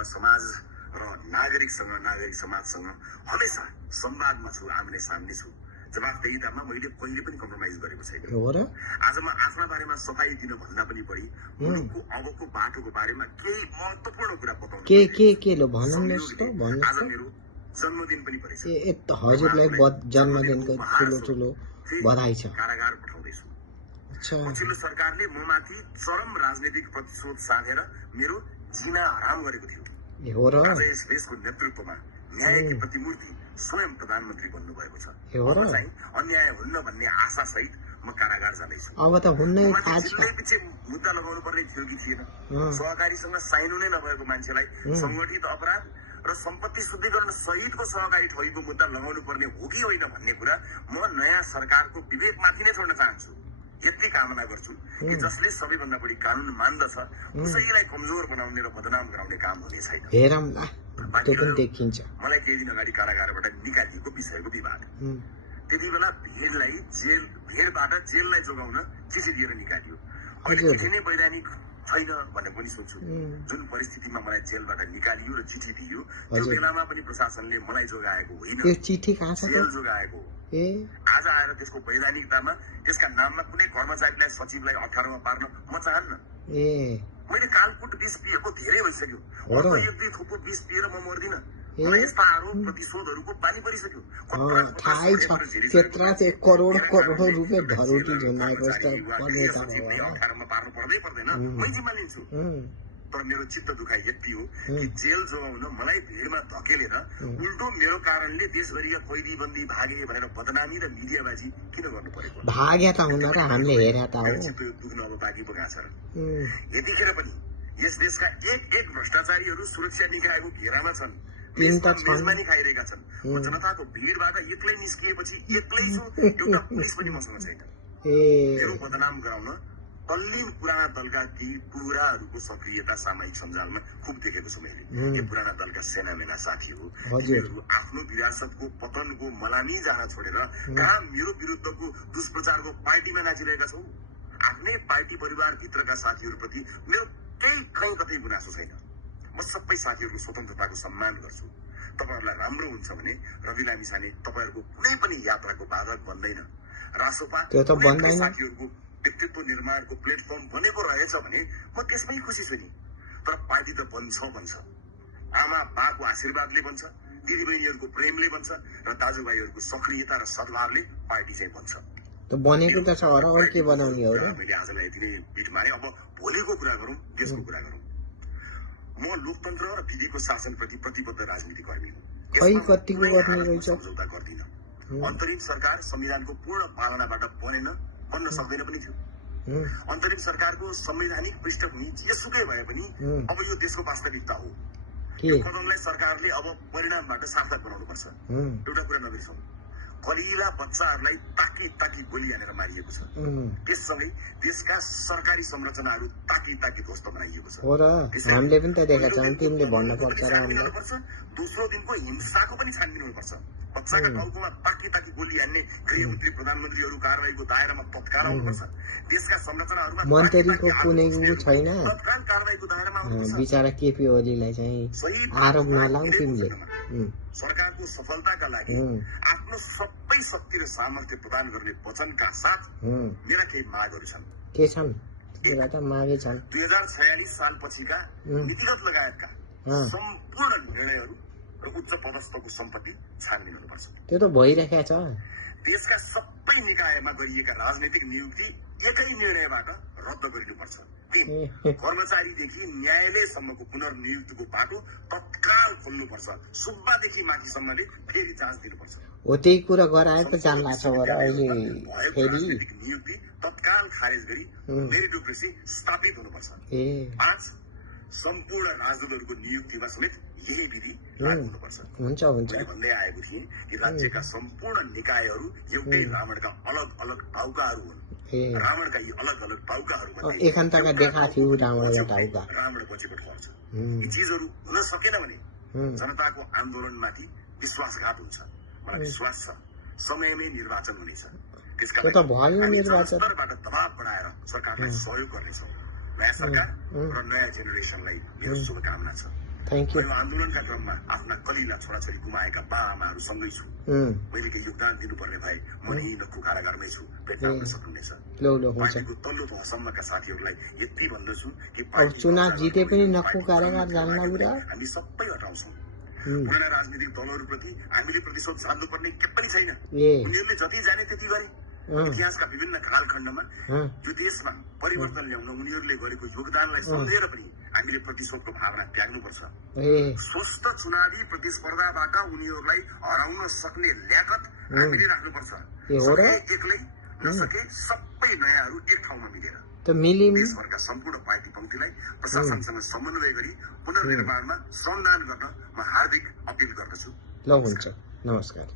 र समाज र नागरिकसँग नागरिक समाजसँग हमेसा संवादमा छु, आमने सामने छु। जवाफदेहितामा मैले कहिले पनि कम्प्रोमाइज गरेको छैन। आज म आफ्ना बारेमा सफाई दिन भन्दा पनि बढी मुलुकको अबको बाटोको बारेमा केही महत्त्वपूर्ण कुरा बताउनु। के लो भन्नुस् त भन्नु। आज मेरो जन्मदिन पनि परेछ। हजुरलाई जन्मदिनको ठुलो बधाई छ। कारागार पठाउँदैछु। अच्छा। पछिल्लो सरकारले ममाथि चरम राजनीतिक प्रतिशोध साधेर मेरो जिना हराम गरेको थियो। आज यस देशको नेतृत्वमा न्यायकी प्रतिमूर्ति स्वयं प्रधानमन्त्री बन्नुभएको छ। अब चाहिँ अन्याय हुन्न भन्ने आशा सहित म कारागार जाँदैछु। अब त हुन्नै थाहा छ। पछि मुद्दा लगाउनु पर्ने थियो कि थिएन? सहकारीसँग साइनो नै नभएको मान्छेलाई संगठित अपराध र सम्पत्ति शुद्धिकरण सहितको सहकारी ठगीको मुद्दा लगाउनु पर्ने हो कि होइन भन्ने कुरा म नयाँ सरकारको विवेकमाथि नै छोड्न चाहन्छु। यति कामना गर्छु कि जसले सबैभन्दा बढी कानुन मान्दछ उसैलाई कमजोर बनाउने र बदनाम गराउने काम हुने छैन। मलाई केही दिन अगाडि कारागारबाट निकालिएको विषयको विवाद, त्यति बेला भेडबाट जेललाई जोगाउन चिठी दिएर निकालियो। अहिले चिठी नै वैधानिक छैन भन्ने पनि सोच्छु। जुन परिस्थितिमा मलाई जेलबाट निकालियो र चिठी दियो त्यो बेलामा पनि प्रशासनले मलाई जोगाएको होइन, जेल जोगाएको। आज आएर त्यसको वैधानिकतामा त्यसका नाममा कुनै कर्मचारीलाई सचिवलाई अप्ठ्यारोमा पार्न म चाहन्न। मैले कालकुट विष पिएको धेरै भइसक्यो। अर्को एक दुई थोपो विष पिएर म मर्दिन। मलाई यस्ता आरोप प्रतिशोधहरूको पानी परिसक्यो। अप्ठ्यारोमा पार्नु पर्दैन, मै जिम्मा लिन्छु। तर मेरो चित्त दुखाइ यति हो कि जेल जोगाउन मलाई भिडमा धकेलेर उल्टो मेरो कारणले देशभरिका कैदी बन्दी भागे भनेर बदनामी र मिडियाबाजी किन गर्नु परेको? भागे त हुन र हामीले हेरे त हो। चित्त दुख्न अब बाँकी पो छ। यतिखेर पनि यस देशका एक भ्रष्टाचारीहरू सुरक्षा निकायको घेरामा छन्, मेजबानी खाइरहेका छन्। म जनताको भिडबाट एक्लै निस्किएपछि एक्लै छु, एउटा पुलिस पनि मसँग छैन। मेरो बदनाम गराउन तल्लीन पुराना दलका केही बुढाहरूको सक्रियता सामाजिक सञ्जालमा खुब देखेको छु मैले। यो पुराना दलका सेनामेना साथी हो, आफ्नो विरासतको पतनको मलामी जान छोडेर कहाँ मेरो विरुद्धको दुष्प्रचारको पार्टीमा नाचिरहेका छौ। आफ्नै पार्टी परिवार भित्रका साथीहरूप्रति मेरो केही कहीँ कतै गुनासो छैन। म सबै साथीहरूको स्वतन्त्रताको सम्मान गर्छु। तपाईँहरूलाई राम्रो हुन्छ भने रवि लामिछाने तपाईँहरूको कुनै पनि यात्राको बाधक बन्दैन। रासोपा साथीहरूको व्यक्तित्व निर्माणको प्लेटफर्म बनेको रहेछ भने म त्यसमै खुसी छु नि। तर पार्टी त बन्छ आमा बाको आशीर्वादले बन्छ, दिदीबहिनीहरूको प्रेमले बन्छ र दाजुभाइहरूको सक्रियता र सद्भावले पार्टी चाहिँ बन्छ। बनेको त छ, अरू के बनाउने हो र? मैले आजलाई यति नै बिट मारे। अब भोलिको कुरा गरौँ, देशको कुरा गरौँ। म लोकतन्त्र र विधिको शासनप्रति प्रतिबद्ध राजनीति कर्मी हुँ। सम्झौता गर्दिन। अन्तरिम सरकार संविधानको पूर्ण पालनाबाट बन्न सक्दैन पनि थियो। अन्तरिम सरकारको संवैधानिक पृष्ठभूमि जेसुकै भए पनि अब यो देशको वास्तविकता हो। यो कदमलाई सरकारले अब परिणामबाट सार्थक बनाउनु पर्छ। एउटा कुरा नबिर्सौँ, कलिला बच्चाहरूलाई ताकी गोली हानेर मारिएको छ। त्यससँगै देशका सरकारी संरचनाहरू ताकी ध्वस्त बनाइएको छ। हामीले पनि त देखेका छौँ, तिमीले भन्न पर्छ। दोस्रो दिनको हिंसाको पनि छानबिन हुनुपर्छ। बच्चाका टाउकोमा ताकी गोली हान्ने गृहमन्त्री प्रधानमन्त्रीहरू कारवाहीको दायरामा तत्काल आउनुपर्छ। देशका संरचनाहरूमा मन्त्रीको कुनै छैन, तत्काल कारवाहीको दायरामा आउनुपर्छ। बिचारा केपी ओलीलाई चाहिँ आरोप नलाऊ तिमीले। सरकारको सफलताका लागि आफ्नो सबै शक्ति र सामर्थ्य प्रदान गर्ने वचनका साथ मेरा केही मागहरू छन्। के छन्? 2046 साल पछिका नीतिगत लगायतका सम्पूर्ण निर्णयहरू र उच्च पदस्थको सम्पत्ति छानबिन हुनुपर्छ। त्यो त भइरहेको छ। देशका सबै निकायमा गरिएका राजनैतिक नियुक्ति एकै निर्णयबाट रद्द गरिनुपर्छ। 3, कर्मचारीदेखि न्यायालयसम्मको पुनर्नियुक्तिको बाटो तत्काल खोल्नुपर्छ। सुब्बादेखि माथिसम्मले फेरि जाँच दिनुपर्छ। हो त्यही कुरा गराए पो जान्ला छ र अहिले फेरि नियुक्ति तत्काल खारेज गरी मेरिटोक्रेसी स्थापित हुनुपर्छ। 5, सम्पूर्ण राजदूतहरूको नियुक्तिमा समेत यही विधि लागू हुनुपर्छ। हुन्छ भन्दै आएको थिएँ कि राज्यका सम्पूर्ण निकायहरू एउटै रावणका अलग अलग टाउकाहरू हुन्। रावणका यी अलग अलग टाउकाहरू रावण पछिबाट पर्छ। यी चिजहरू हुन सकेन भने जनताको आन्दोलनमाथि विश्वासघात हुन्छ। मलाई विश्वास छ समयमै निर्वाचन हुनेछ। त्यसका लागि स्तरबाट दबाव बढाएर सरकारलाई सहयोग गर्नेछौँ। नयाँ सरकार र नयाँ जेनेरेसनलाई मेरो शुभकामना छ। Thank you. यो आन्दोलनका क्रममा आफ्ना कलिला छोराछोरी गुमाएका बाआमाहरू सँगै छु। मैले केही योगदान दिनुपर्ने भए म यही नक्कु कारागारमै छु, भेट्टाउन सक्नुहुनेछ। लो लो हुन्छ। पार्टीको तल्लो तहसम्मका साथीहरूलाई यति भन्दछु कि अब चुनाव जिते पनि नक्कु कारागार जान्न बुढा। हामी सबै हटाउँछौँ। पुराना राजनीतिक दलहरूप्रति हामीले प्रतिशोध साध्नुपर्ने के पनि छैन। उनीहरूले जति जाने त्यति गरे। इतिहासका विभिन्न कालखण्डमा यो देशमा परिवर्तन ल्याउन उनीहरूले गरेको योगदानलाई सम्झेर पनि हामीले प्रतिशोधको भावना त्याग्नुपर्छ। स्वस्थ चुनावी प्रतिस्पर्धाबाट उनीहरूलाई हराउन सक्ने ल्याकत हामीले राख्नुपर्छ। एक्लै नसके सबै नयाँहरू एक ठाउँमा मिलेर देशभरका सम्पूर्ण पार्टी पंक्तिलाई प्रशासनसँग समन्वय गरी पुनर्निर्माणमा श्रमदान गर्न म हार्दिक अपिल गर्दछु। ल हुन्छ, नमस्कार।